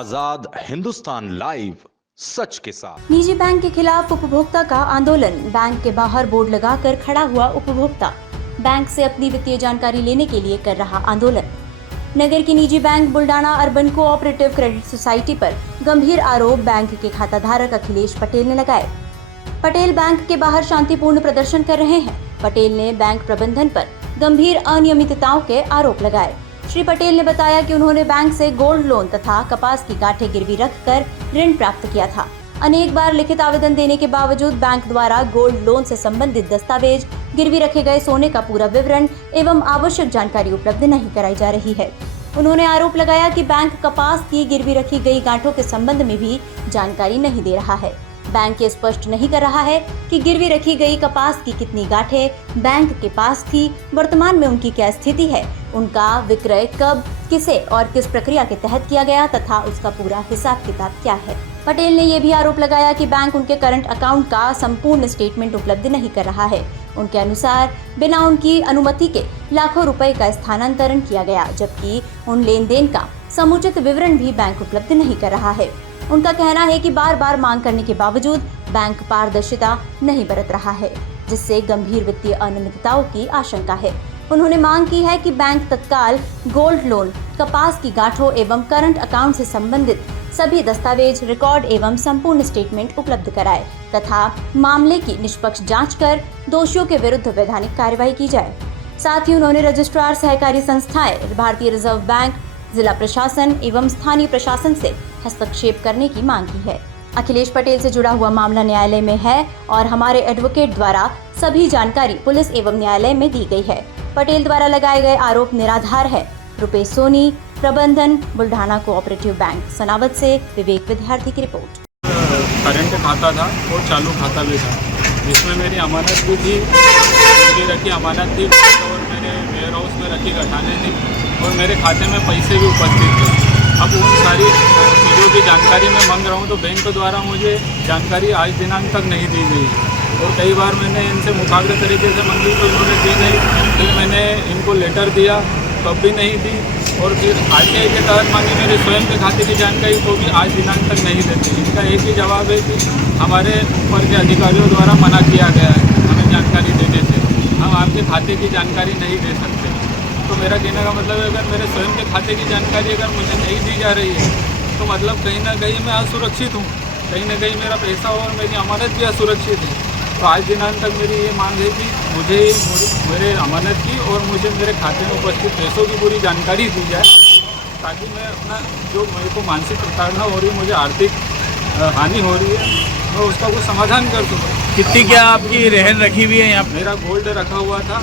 आजाद Hindustan live, सच के साथ। निजी बैंक के खिलाफ उपभोक्ता का आंदोलन। बैंक के बाहर बोर्ड लगाकर खड़ा हुआ उपभोक्ता बैंक से अपनी वित्तीय जानकारी लेने के लिए कर रहा आंदोलन। नगर की निजी bank Buldhana urban cooperative credit society पर गंभीर आरोप बैंक के खाताधारक अखिलेश पटेल ने लगाए। पटेल बैंक के बाहर शांतिपूर्ण प्रदर्शन कर रहे हैं। पटेल ने बैंक प्रबंधन पर गंभीर अनियमितताओं के आरोप लगाए। श्री पटेल ने बताया कि उन्होंने बैंक से गोल्ड लोन तथा कपास की गांठें गिरवी रखकर ऋण प्राप्त किया था। अनेक बार लिखित आवेदन देने के बावजूद बैंक द्वारा गोल्ड लोन से संबंधित दस्तावेज, गिरवी रखे गए सोने का पूरा विवरण एवं आवश्यक जानकारी उपलब्ध नहीं कराई जा रही है। उन्होंने आरोप लगाया कि बैंक कपास की गिरवी रखी गई गांठों के संबंध में भी जानकारी नहीं दे रहा है। बैंक ये स्पष्ट नहीं कर रहा है कि गिरवी रखी गई कपास की कितनी गांठें बैंक के पास थी, वर्तमान में उनकी क्या स्थिति है, उनका विक्रय कब, किसे और किस प्रक्रिया के तहत किया गया तथा उसका पूरा हिसाब किताब क्या है। पटेल ने यह भी आरोप लगाया कि बैंक उनके करंट अकाउंट का संपूर्ण स्टेटमेंट उपलब्ध नहीं कर रहा है। उनके अनुसार बिना उनकी अनुमति के लाखों रुपए का स्थानांतरण किया गया, जबकि उन लेन देन का समुचित विवरण भी बैंक उपलब्ध नहीं कर रहा है। उनका कहना है कि बार बार मांग करने के बावजूद बैंक पारदर्शिता नहीं बरत रहा है, जिससे गंभीर वित्तीय अनियमितताओं की आशंका है। उन्होंने मांग की है कि बैंक तत्काल गोल्ड लोन, कपास की गांठों एवं करंट अकाउंट से संबंधित सभी दस्तावेज, रिकॉर्ड एवं संपूर्ण स्टेटमेंट उपलब्ध कराए तथा मामले की निष्पक्ष जांच कर दोषियों के विरुद्ध वैधानिक कार्रवाई की जाए। साथ ही उन्होंने रजिस्ट्रार सहकारी संस्थाएं, भारतीय रिजर्व बैंक, जिला प्रशासन एवं स्थानीय प्रशासन से हस्तक्षेप करने की मांग की है। अखिलेश पटेल से जुड़ा हुआ मामला न्यायालय में है और हमारे एडवोकेट द्वारा सभी जानकारी पुलिस एवं न्यायालय में दी गई है। पटेल द्वारा लगाए गए आरोप निराधार है। रुपेश सोनी, प्रबंधन, बुल्ढाना कोऑपरेटिव बैंक, सनावद से विवेक विद्यार्थी की रिपोर्ट। करंट खाता था और चालू खाता भी था, जिसमें मेरी अमानत भी थी, मेरी रखी अमानत थी और मेरे वेयर हाउस में रखी गठाने थी और मेरे खाते में पैसे भी उपस्थित थे। अब उन सारी चीज़ों की जानकारी मैं मांग रहा हूँ तो बैंक द्वारा मुझे जानकारी आज दिनांक तक नहीं दी गई और कई बार मैंने इनसे मुखाग्र तरीके से मांगी तो इन्होंने दी नहीं। फिर मैंने इनको लेटर दिया तब भी नहीं दी और फिर RTI के तहत मांगी मेरे स्वयं के खाते की जानकारी तो भी आज दिनांक तक नहीं देती। इनका एक ही जवाब है कि हमारे ऊपर के अधिकारियों द्वारा मना किया गया है हमें जानकारी देने से, हम आपके खाते की जानकारी नहीं दे सकते। तो मेरा कहने का मतलब है अगर मेरे स्वयं के खाते की जानकारी अगर मुझे नहीं दी जा रही है तो मतलब कहीं ना कहीं मैं असुरक्षित हूँ, कहीं ना कहीं मेरा पैसा और मेरी अमानत भी असुरक्षित है। तो आज दिनांक तक मेरी ये मांग है कि मुझे मेरे अमानत की और मुझे मेरे खाते में उपस्थित पैसों की पूरी जानकारी दी जाए ताकि मैं अपना जो मेरे को मानसिक प्रताड़ना हो रही है, मुझे आर्थिक हानि हो रही है, मैं उसका कुछ समाधान कर सकूँ। कितनी क्या आपकी रहन रखी हुई है यहाँ? मेरा गोल्ड रखा हुआ था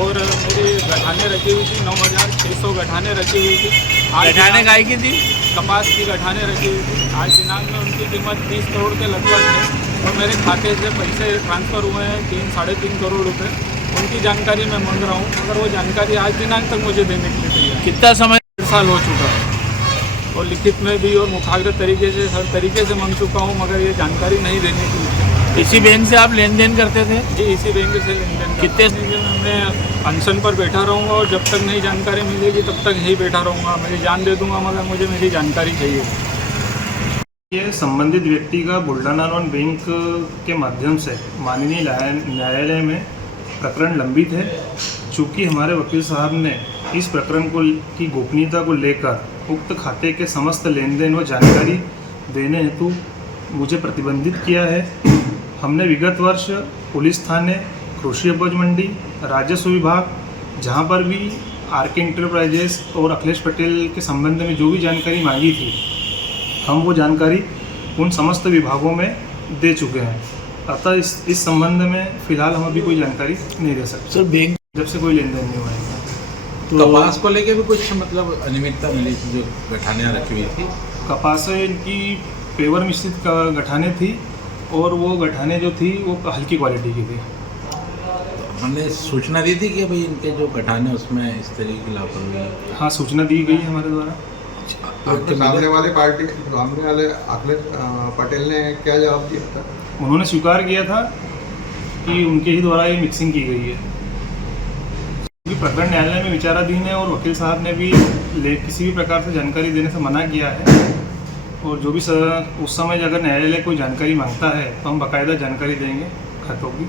और मेरी गठाने रखी हुई थी, 9,600 गठाने रखी हुई थी। गठाने गाय की थी? कपास की गठाने रखी हुई थी। आज दिनांक में उनकी कीमत 30 करोड़ के लगभग है और मेरे खाते से पैसे ट्रांसफ़र हुए हैं 3-3.5 करोड़ रुपए। उनकी जानकारी मैं मांग रहा हूँ, अगर वो जानकारी आज दिनांक तक मुझे देने के लिए तैयार। कितना समय? 1.5 साल हो चुका है और लिखित में भी और मुखाग्र तरीके से हर तरीके से मांग चुका हूँ, मगर ये जानकारी नहीं देने की। इसी बैंक से आप लेन देन करते थे? जी, इसी बैंक से लेन देन। कितने? मैं अनशन पर बैठा रहूँगा और जब तक नहीं जानकारी मिलेगी तब तक यहीं बैठा रहूँगा। मेरी जान दे दूँगा मगर मुझे मेरी जानकारी चाहिए। ये संबंधित व्यक्ति का बुल्ढाना अर्बन बैंक के माध्यम से माननीय न्यायालय में प्रकरण लंबित है। चूँकि हमारे वकील साहब ने इस प्रकरण को की गोपनीयता को लेकर उक्त खाते के समस्त लेन देन व जानकारी देने हेतु मुझे प्रतिबंधित किया है। हमने विगत वर्ष पुलिस थाने, कृषि उपज मंडी, राजस्व विभाग, जहां पर भी RK इंटरप्राइजेस और अखिलेश पटेल के संबंध में जो भी जानकारी मांगी थी, हम वो जानकारी उन समस्त विभागों में दे चुके हैं। अतः इस संबंध में फ़िलहाल हम अभी कोई जानकारी नहीं दे सकते। सर, बैंक जब से कोई लेन देन नहीं हुआ है। तो कपास को लेके भी कुछ मतलब अनियमितता मिली थी जो गठानियाँ रखी हुई थी? कपास की पेवर मिश्रित गठाने थी और वो गठाने जो थी वो हल्की क्वालिटी की थी। हमने सूचना दी थी कि भाई इनके जो गठाने उसमें इस तरीके की लापरवाही। हाँ, सूचना दी गई है हमारे द्वारा। तो सामने वाले अखिलेश पटेल ने क्या जवाब दिया था? उन्होंने स्वीकार किया था कि उनके ही द्वारा ये मिक्सिंग की गई है। प्रकरण न्यायालय में विचाराधीन है और वकील साहब ने भी किसी भी प्रकार से जानकारी देने से मना किया है। और जो भी उस समय अगर न्यायालय कोई जानकारी मांगता है तो हम बाकायदा जानकारी देंगे खातों की।